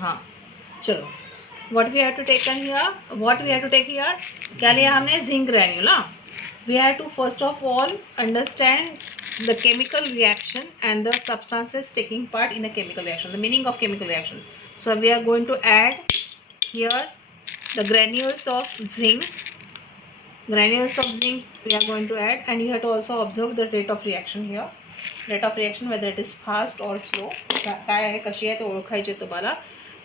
हाँ चलो, what we have to take here, क्या लिया हमने, zinc granule. We have to first of all understand the chemical reaction and the substances taking part in a chemical reaction, the meaning of chemical reaction. So we are going to add here the granules of zinc we are going to add, and you have to also observe the rate of reaction here, whether it is fast or slow, काय आहे कशी आहे ते ओळखायचे तुम्हाला.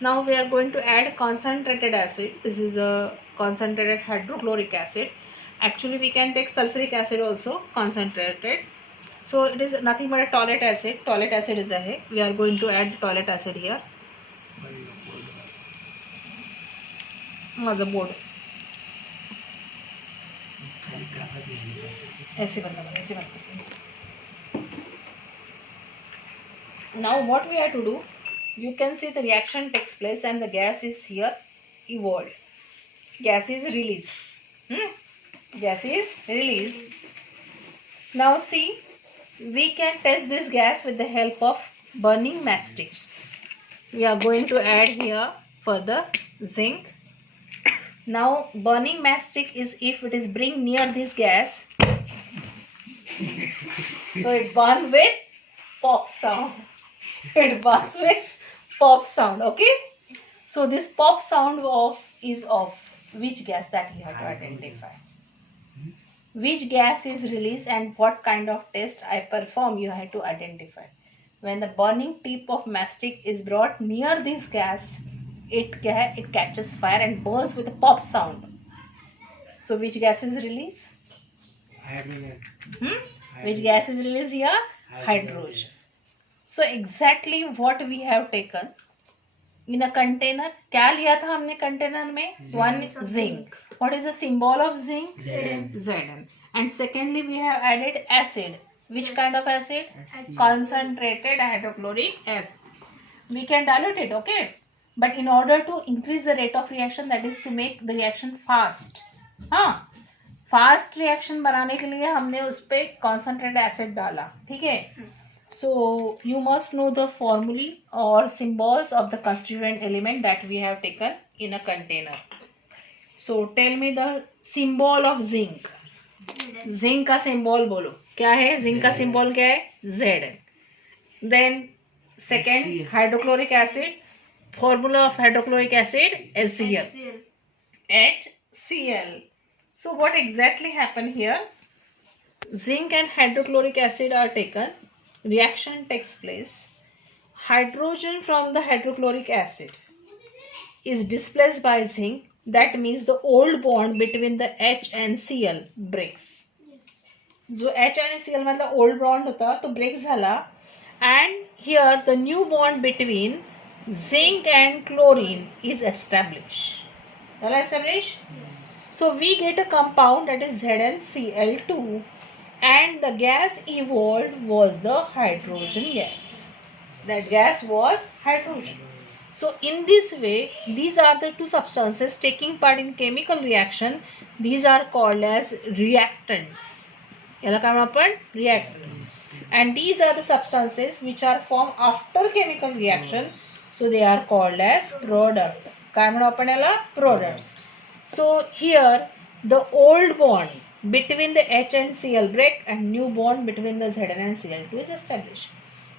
Now we are going to add concentrated acid. This is a concentrated hydrochloric acid. Actually we can take sulfuric acid also concentrated. So it is nothing but a toilet acid is आहे. We are going to add toilet acid here. माझं board ऐसे बनना. Now what we have to do, you can see the reaction takes place and the gas is here evolved. Gas is released. Now see, we can test this gas with the help of burning mastic. We are going to add here further zinc. Now burning mastic is if it is bring near this gas, so it burns with pop sound. Okay. So this pop sound is of which gas, that you have to identify. Which gas is released and what kind of test I perform, you have to identify. When the burning tip of mastic is brought near this gas, it catches fire and burns with a pop sound. So which gas is released? Hydrogen. Which gas is released here? Hydrogen. So exactly what we have taken in a container. क्या लिया था हमने container में? One zinc. What is the symbol of zinc? Zn. And secondly we have added acid. Which kind of acid? Concentrated hydrochloric acid. We can dilute it, okay? But in order to increase the rate of reaction, that is to make the reaction fast. Fast reaction बनाने के लिए हमने उस पर concentrated acid डाला, ठीक है. So you must know the formulae और symbols of the constituent element that we have taken in a container. So tell me the symbol of zinc. Zinc का सिम्बॉल बोलो, क्या है जिंक का सिम्बॉल, क्या है? Z. Then second hydrochloric acid, formula of hydrochloric acid HCl. So what exactly happened here? Zinc and hydrochloric acid are taken, reaction takes place, hydrogen from the hydrochloric acid is displaced by zinc. That means the old bond between the H and Cl breaks. जो H आणि Cl मधला old bond होता तो break झाला, and here the new bond between zinc and chlorine is established. So we get a compound that is ZnCl2, and the gas evolved was the hydrogen gas. That gas was hydrogen. So in this way, these are the two substances taking part in chemical reaction. These are called as reactants. याला काय आपण reactants. And these are the substances which are formed after chemical reaction. So they are called as products. काय म्हणू आपण याला? Products. So here the old bond between the H and Cl break and new bond between the Zn and Cl2 is established.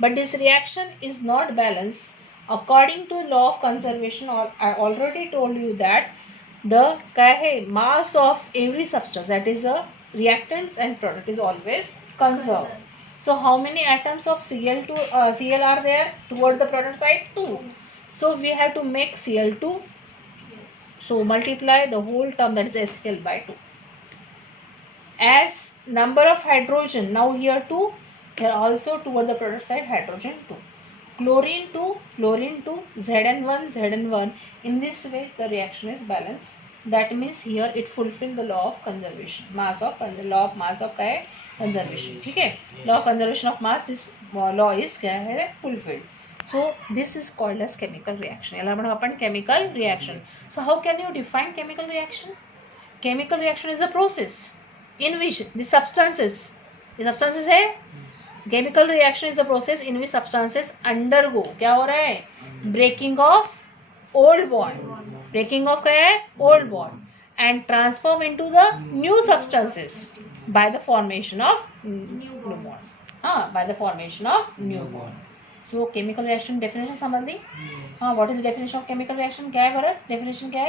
But this reaction is not balanced according to law of conservation. Or I already told you that the mass of every substance, that is a reactants and product, is always conserved. So how many atoms of Cl are there toward the product side? 2. So we have to make Cl2. So multiply the whole term, that is HCl, by 2. As number of hydrogen, now here 2, here also toward the product side hydrogen 2. Chlorine 2, Zn1. In this way the reaction is balanced. That means here it fulfills the law of conservation. Law of mass of क्या है? Conservation. ठीक है? Law of conservation of mass, this law is क्या है? Fulfilled. So this is called as chemical reaction. याला म्हणू आपण chemical reaction. So how can you define chemical reaction? Chemical reaction is a process in which the substances है. Chemical reaction is a process in which substances undergo, क्या हो रहा है? Breaking of old bond, breaking of क्या है, old bond, and transform into the new substances by the formation of new bond. हाँ, by the formation of new bond. So chemical reaction definition समझ ली. हाँ, what is the definition of chemical reaction? क्या है Bharat, definition क्या है?